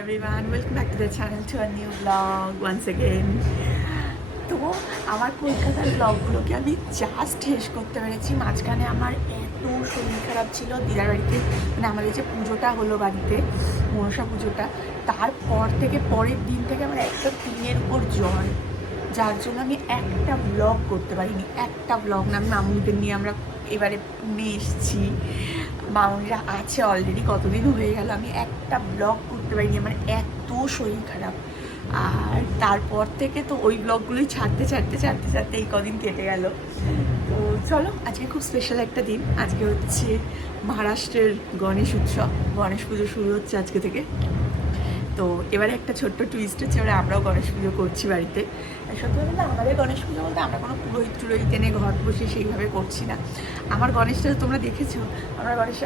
everyone, welcome back to the channel to a new vlog once again. তো আমার কলকাতার ব্লগগুলোকে আমি জাস্ট শেষ করতে পেরেছি। মাঝখানে আমার এত শরীর খারাপ ছিল দিদার বাড়িতে, মানে আমাদের যে পুজোটা হলো বাড়িতে, মনসা পুজোটা, তারপর থেকে পরের দিন থেকে আমার একটা দিনের উপর জ্বর, যার জন্য আমি একটা ব্লগ করতে পারিনি। একটা ব্লগ না, আমি মামুনিদের নিয়ে আমরা এবারে পুনে এসেছি, মামুনিরা আছে অলরেডি, কতদিন হয়ে গেল, আমি একটা ব্লগ করতে পারিনি, আমার এত শরীর খারাপ। আর তারপর থেকে তো ওই ব্লগগুলোই ছাড়তে এই কদিন কেটে গেল। তো চলো, আজকে খুব স্পেশাল একটা দিন। আজকে হচ্ছে মহারাষ্ট্রের গণেশ উৎসব, গণেশ পুজো শুরু হচ্ছে আজকে থেকে। তো এবারে একটা ছোট্ট টুইস্ট হচ্ছে, এবারে আমরাও গণেশ পুজো করছি বাড়িতে। সত্যি বলতে না, আমাদের গণেশ পুজো বলতে আমরা কোনো পুরোহিত এনে ঘর বসে সেইভাবে করছি না। আমার গণেশটা তোমরা দেখেছো,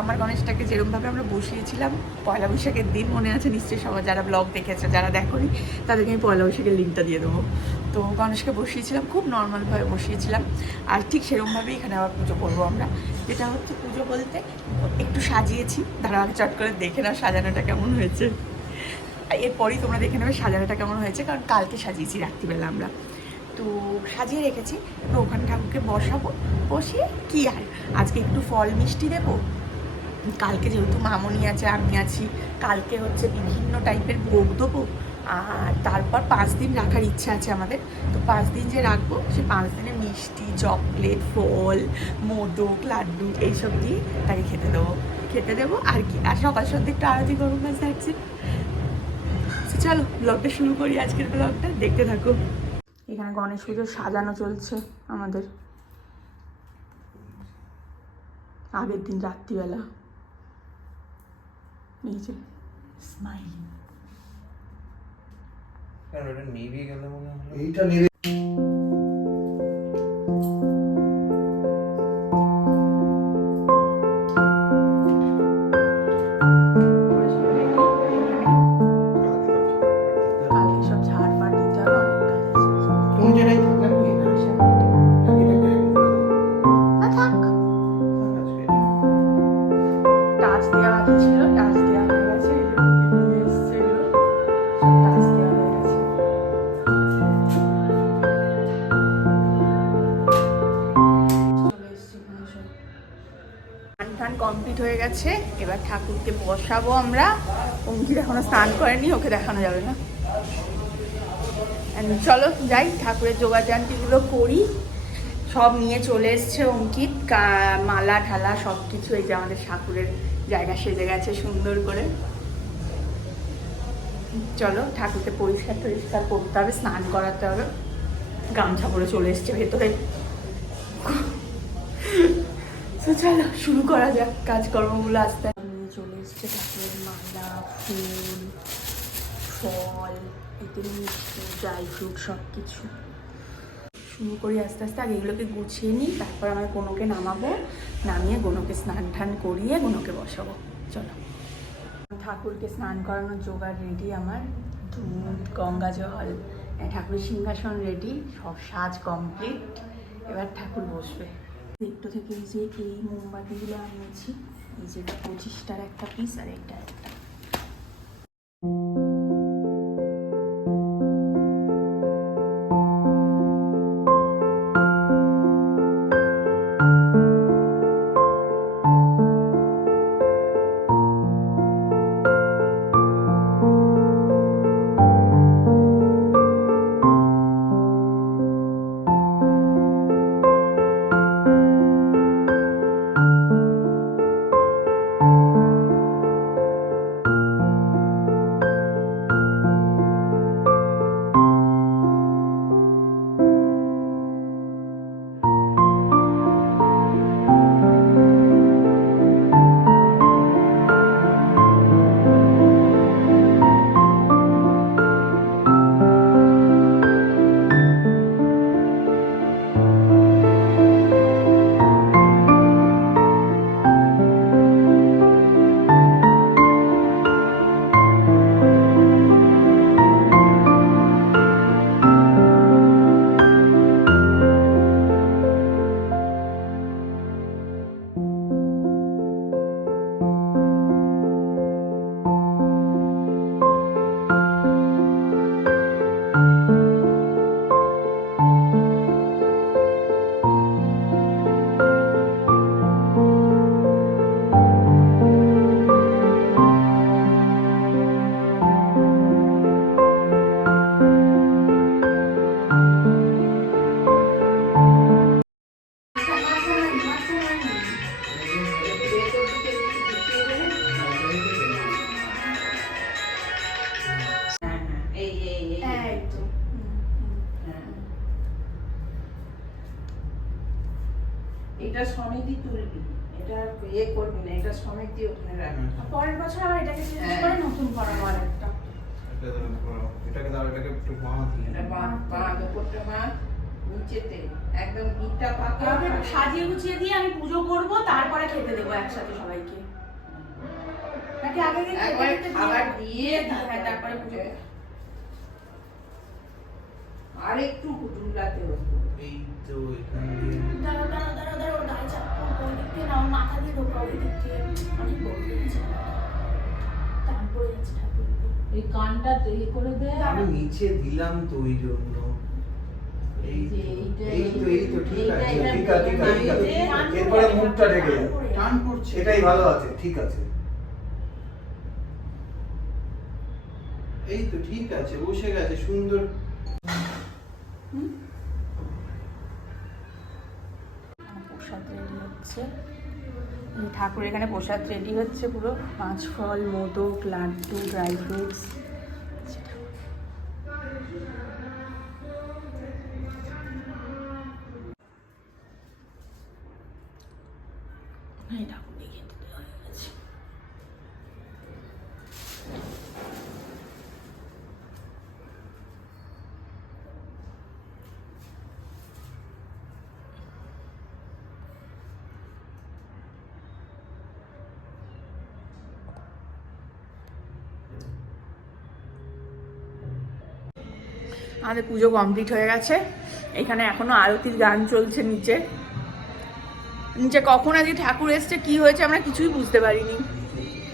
আমার গণেশটাকে যেরকমভাবে আমরা বসিয়েছিলাম পয়লা বৈশাখের দিন, মনে আছে নিশ্চয়ই সবাই, যারা ব্লগ দেখেছো, যারা দেখোনি তাদেরকে আমি পয়লা বৈশাখের লিঙ্কটা দিয়ে দেবো। তো গণেশকে বসিয়েছিলাম, খুব নর্মালভাবে বসিয়েছিলাম, আর ঠিক সেরকমভাবেই এখানে আবার পুজো করবো আমরা। যেটা হচ্ছে পুজো বলতে একটু সাজিয়েছি, দাঁড়া আগে চট করে দেখে নাও সাজানোটা কেমন হয়েছে। এরপরই তোমরা দেখে নেবে সাজানোটা কেমন হয়েছে, কারণ কালকে সাজিয়েছি রাত্রিবেলা আমরা, তো সাজিয়ে রেখেছি। তো ওখানে ঠাকুরকে বসাবো, বসিয়ে কি আর আজকে একটু ফল মিষ্টি দেবো। কালকে যেহেতু মামনি আছে, আমি আছি, কালকে হচ্ছে বিভিন্ন টাইপের ভোগ দেবো। আর তারপর 5 দিন রাখার ইচ্ছা আছে আমাদের। তো 5 দিন যে রাখবো, সে 5 দিনে মিষ্টি, চকলেট, ফল, মোদক, লাড্ডু এইসব দিয়ে তাকে খেতে দেবো আর কি। আর সকাল সন্ধ্যে একটু আরতি করবো, ব্যাস থাকছে। চলো ব্লগটা শুরু করি, আজকের ব্লগটা দেখতে থাকো। এখানে গণেশ পুজো সাজানো চলছে আমাদের, আগের দিন রাত্রিবেলা। এই যে স্মাইল, এইটা নেবে। কালকে সব ঝাড় ফাড় দিতে হবে, অনেক কাজ আছে। কোন জায়গায় থাকলাম কি না? না থাক, টাচ দেওয়া বাকি ছিল, টাচ দেওয়া হয়ে গেছে, এসছে এগুলো সব টাচ দেওয়া হয়ে গেছে। চলে এসছি এখানে সব স্নান টান কমপ্লিট হয়ে গেছে। এবার ঠাকুরকে বসাবো আমরা। অঙ্কিত এখনো স্নান করেনি, ওকে দেখানো যাবে না। চলো যাই, ঠাকুরের জোগাড়যান্তিগুলো করি। সব নিয়ে চলে এসছে অঙ্কিত, মালা ঢালা সব কিছু। এই যে আমাদের ঠাকুরের জায়গা সেজে গেছে সুন্দর করে। চলো ঠাকুরকে পরিষ্কার করতে হবে, স্নান করাতে হবে। গামছা পরে চলে এসছে ভেতরে। তো চলো শুরু করা যাক কাজকর্মগুলো। আস্তে নিয়ে চলে এসছে ঠাকুরের মালা, ফুল, ফল, এতে মিষ্টি, ড্রাই ফ্রুট সব কিছু। শুরু করি আস্তে আস্তে, আগে এগুলোকে গুছিয়ে নিই, তারপর আমার গনুকে নামাবো, নামিয়ে গনুকে স্নান টান করিয়ে গনুকে বসাবো। চলো, ঠাকুরকে স্নান করানোর জোগাড় রেডি আমার। দুধ, গঙ্গা জল, ঠাকুরের সিংহাসন রেডি, সব সাজ কমপ্লিট। এবার ঠাকুর বসবে। একটু থেকে এই যে এই মোমবাতিগুলো আনিয়েছি, এই যেটা 25টার একটা পিস, আর এটা একটা। এটা সমিতি তুলবি, এটা ইয়ে করবি না, এটা সমিতি ওখানে রাখবি। পরের বছর আবার এটাকে চেঞ্জ হ্যাঁ। করে নতুন করাবো আরেকটা। এটাকে দাও, এটাকে একটু বাঁধ দিয়ে। এটা বাঁধ, ওপরটা বাঁধ, নিচেতে একদম ইটটা পাকা। এভাবে সাজিয়ে গুছিয়ে দিয়ে আমি পুজো করব, তারপরে খেতে দেবো একসাথে সবাইকে। নাকি আগে গিয়ে খেতে একবারে দিতে খাবার দিয়ে হ্যাঁ, তারপরে পুজো। আর একটু ঢুলাতে হতো। এই তো এখান দিয়ে দাঁড়াও দাঁড়াও দাঁড়াও দাঁড়াও, গায়ে চাপো, ওই দিক দিয়ে নাও, মাথা দিয়ে ঢোকা, ওই দিক দিয়ে। অনেক বড় হয়েছে, টান পড়ে যাচ্ছে ঠাকুর। এই কানটা ইয়ে করে দে। আমি নিচে দিলাম তো ওই জন্য। এই তো, এই তো ঠিক আছে, ঠিক আছে, ঠিক আছে, ঠিক আছে। এরপরে মুখটা ঢেকে যাবে। টান পড়ছে। সেটাই ভালো আছে, ঠিক আছে। এই তো ঠিক আছে, বসে গেছে সুন্দর। প্রসাদ রেডি হচ্ছে, ঠাকুর এখানে প্রসাদ রেডি হচ্ছে পুরো, 5 ফল, মোদক, লাড্ডু, ড্রাই ফ্রুটস। ঠাকুরকে খেতে দেওয়া হয়ে গেছে। আমাদের পুজো কমপ্লিট হয়ে গেছে। এখানে এখনো আরতির গান চলছে নিচে। নিচে কখন আজকে ঠাকুর এসছে, কি হয়েছে আমরা কিছুই বুঝতে পারিনি।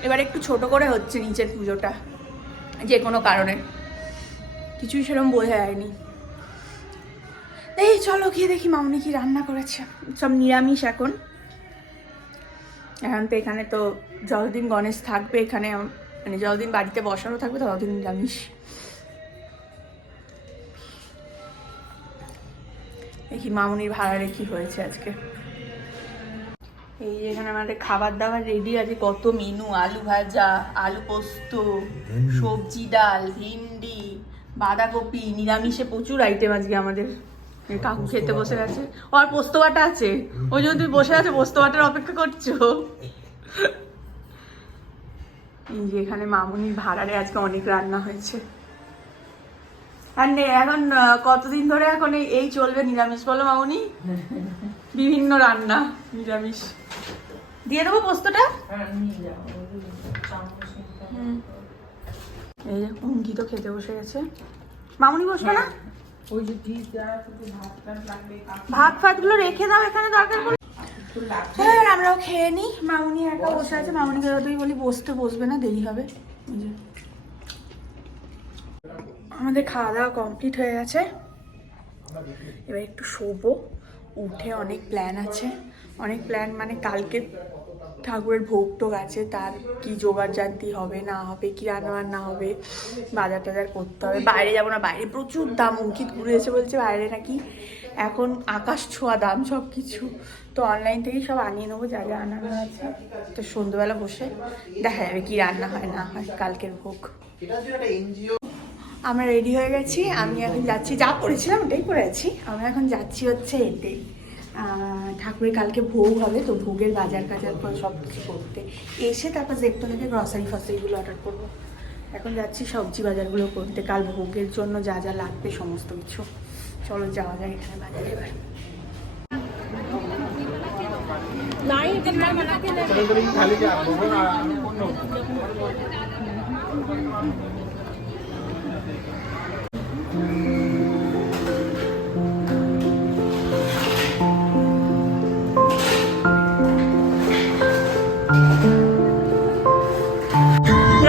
এবার একটু ছোট করে হচ্ছে নিচের পুজোটা, যে কোনো কারণে কিছুই সেরকম বোঝা যায়নি। এই চলো গিয়ে দেখি মামনি কি রান্না করেছে। সব নিরামিষ এখন। এখন তো এখানে তো যতদিন গণেশ থাকবে এখানে, মানে যতদিন বাড়িতে বসানো থাকবে ততদিন নিরামিষ। দেখি মামুনির ভাড়ারে কি হয়েছে আজকে। এই যে এখানে আমাদের খাবার দাবার রেডি আছে, কত মেনু, আলু ভাজা, আলু পোস্ত, সবজি ডাল, ভিন্ডি, বাঁধাকপি, নিরামিষে প্রচুর আইটেম আজকে আমাদের। এই কাকু খেতে বসে গেছে, ও আর পোস্ত বাটা আছে, ওই জন্য তুমি বসে আছো পোস্ত বাটার অপেক্ষা করছো। এই যে এখানে মামুনির ভাড়ারে আজকে অনেক রান্না হয়েছে। আর এখন কতদিন ধরে এখন এই চলবে নিরামিষ, বলো মামুনি? বিভিন্ন রান্না নিরামিষ। দিয়ে দেবো পোস্তটা। এই যে অঙ্কিত খেতে বসে গেছে, মামুনি বসবে না? ওই যে ঠিক ভাত লাগবে, ভাত ফাতগুলো রেখে দাও এখানে, দরকার পড়লে। হ্যাঁ আমরাও খেয়ে নিই। মামুনি একা বসে আছে, মামুনিকে যতই বলি বসবে না, দেরি হবে। এই যে আমাদের খাওয়া দাওয়া কমপ্লিট হয়ে গেছে, এবার একটু শোবো। উঠে অনেক প্ল্যান আছে, অনেক প্ল্যান মানে কালকে ঠাকুরের ভোগ টোগ আছে, তার কি জোগাড় জানতি হবে না হবে, কি রান্নাবান্না হবে, বাজার টাজার করতে হবে। বাইরে যাবো না, বাইরে প্রচুর দাম। অঙ্কিত ঘুরে এসে বলছে বাইরে নাকি এখন আকাশ ছোঁয়া দাম সব কিছু, তো অনলাইন থেকেই সব আনিয়ে নেবো যা যা আনানো আছে। তো সন্ধ্যেবেলা বসে দেখা যাবে কি রান্না হয় না হয় কালকের ভোগ। আমরা রেডি হয়ে গেছি, আমি এখন যাচ্ছি, যা পড়েছিলাম ওটাই পরে আছি। আমরা এখন যাচ্ছি হচ্ছে এতে, ঠাকুরের কালকে ভোগ হবে, তো ভোগের বাজার কাজার করে সব কিছু করতে এসে তারপর জেপ্টো থেকে গ্রসারি ফসারিগুলো অর্ডার করবো। এখন যাচ্ছি সবজি বাজারগুলো করতে, কাল ভোগের জন্য যা যা লাগবে সমস্ত কিছু। চলো যাওয়া যায় এখানে বাজারে এবার।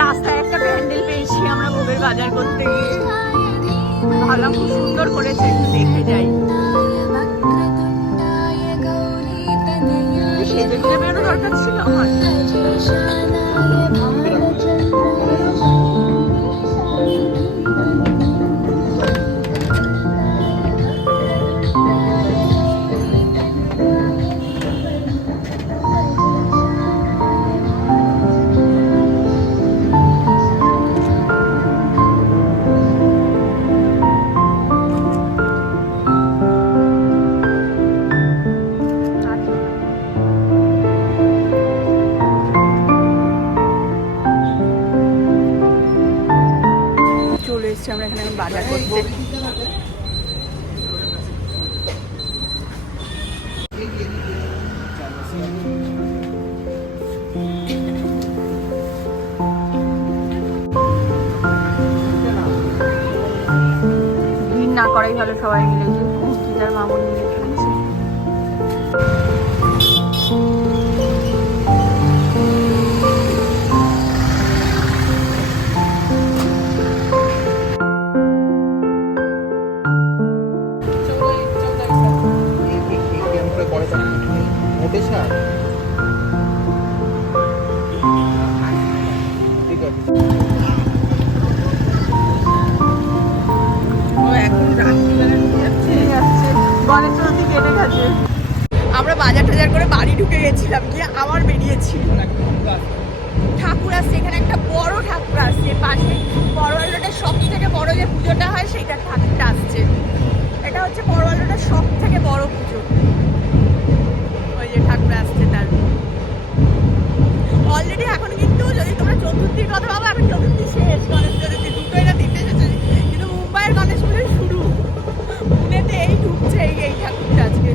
রাস্তায় একটা প্যান্ডেল পেয়েছি আমরা ভোগের বাজার করতে গিয়ে, ভাবলাম খুব সুন্দর করেছে, একটু দেখে যাই। সেজে গুজে বেরোনো দরকার ছিল আমার। করাই ভালো সবাই মিলে, যে কুকিটার মামুন মিলে ফেলেছে। গণেশ চতুর্থী কেটে গেছে। আমরা বাজার টাজার করে বাড়ি ঢুকে গেছিলাম, গিয়ে আবার বেরিয়েছি। ঠাকুর আসছে, এখানে একটা বড় ঠাকুর আসছে পাশে, বড়বালুটার সব থেকে বড় যে পুজোটা হয় সেইটা ঠাকুরটা আসছে। এটা হচ্ছে বড়বালুটার সব থেকে বড় পুজো, ওই যে ঠাকুর আসছে তার। অলরেডি এখন কিন্তু যদি তোমরা চতুর্থীর কথা ভাবো, এখন চতুর্থী শেষ, গণেশ চতুর্থী দুটোই না তিনটে শেষ, কিন্তু মুম্বাইয়ের গণেশ পুজো শুরু। পুনেতে এই ঢুকছে এই ঠাকুরটা আজকে।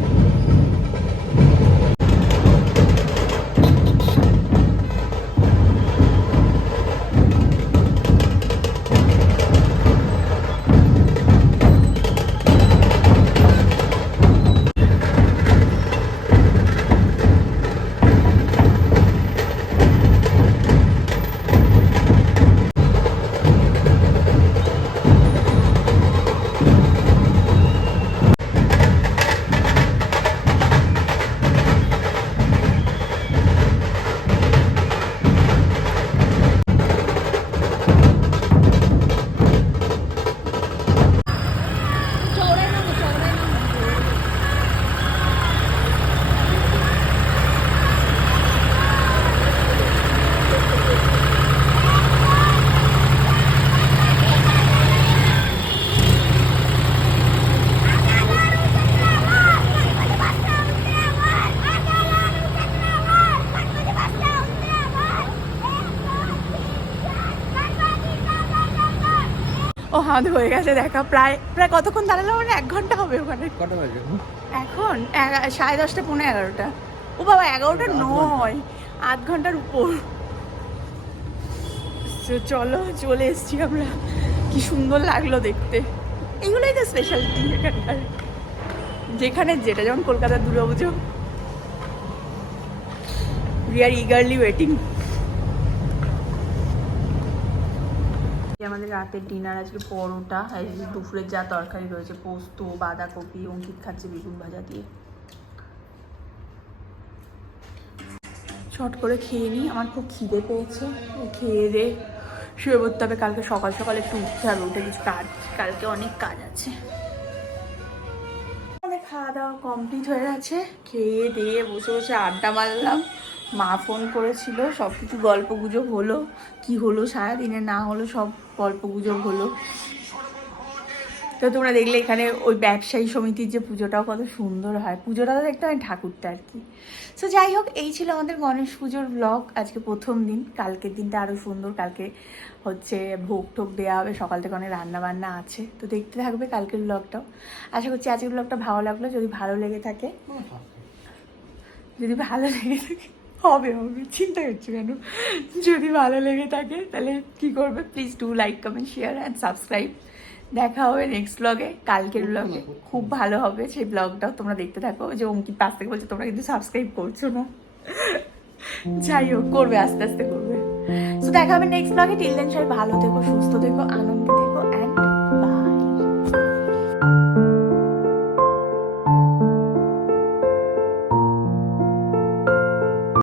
ও হাত হয়ে গেছে দেখা, প্রায় প্রায় কতক্ষণ দাঁড়ালো? মানে 1 ঘন্টা হবে ওখানে। কটা বাজে এখন 10:30 পৌনে 11টা। ও বাবা 11টা নয়, 8 ঘন্টার উপর। চলো চলে এসছি আমরা, কি সুন্দর লাগলো দেখতে। এইগুলোই তো স্পেশালিটি এখানকার, যেখানে যেটা, যেমন কলকাতার Durga Puja. We are eagerly waiting. আমাদের রাতের ডিনার আজকে পরোটা, আর দুপুরের যা তরকারি রয়েছে, পোস্ত, বাঁধাকপি, অঙ্কিত খাচ্ছে বেগুন ভাজা দিয়ে। ছট করে খেয়ে নিই, আমার খুব খিদে পেয়েছে। খেয়ে দে শুয়ে পড়তে হবে, কালকে সকাল সকাল একটু উঠতে হবে, উঠে কিছু কাজ, কালকে অনেক কাজ আছে। আমাদের খাওয়া দাওয়া কমপ্লিট হয়ে গেছে, খেয়ে দিয়ে বসে বসে আড্ডা মারলাম। মা ফোন করেছিল, সব কিছু গল্প গুজব হলো, কি হলো সারাদিনে না হলো সব গল্প গুজব হলো। তো তোমরা দেখলে এখানে ওই ব্যবসায়ী সমিতির যে পুজোটাও কত সুন্দর হয়, পুজোটা তো দেখতে হয় ঠাকুরটা আর কি। সো যাই হোক, এই ছিল আমাদের গণেশ পুজোর ব্লগ। আজকে প্রথম দিন, কালকের দিনটা আরও সুন্দর। কালকে হচ্ছে ভোগ টোগ দেওয়া হবে, সকাল থেকে অনেক রান্না বান্না আছে, তো দেখতে থাকবে কালকের ব্লগটাও। আশা করছি আজকের ব্লগটা ভালো লাগলো। যদি ভালো লেগে থাকে, হবে হবে, চিন্তা করছো কেন? যদি ভালো লেগে থাকে তাহলে কি করবে, please do like, comment, share and subscribe. দেখা হবে নেক্সট ব্লগে, কালকের ব্লগে। খুব ভালো হবে সেই ব্লগটাও, তোমরা দেখতে থাকো। যে অঙ্কিত পাশ থেকে বলছে তোমরা কিন্তু সাবস্ক্রাইব করছো না। যাই হোক, করবে, আস্তে আস্তে করবে। তো দেখা হবে নেক্সট ব্লগে। টিল দেন সবাই ভালো থেকো, সুস্থ থেকো, আনন্দিত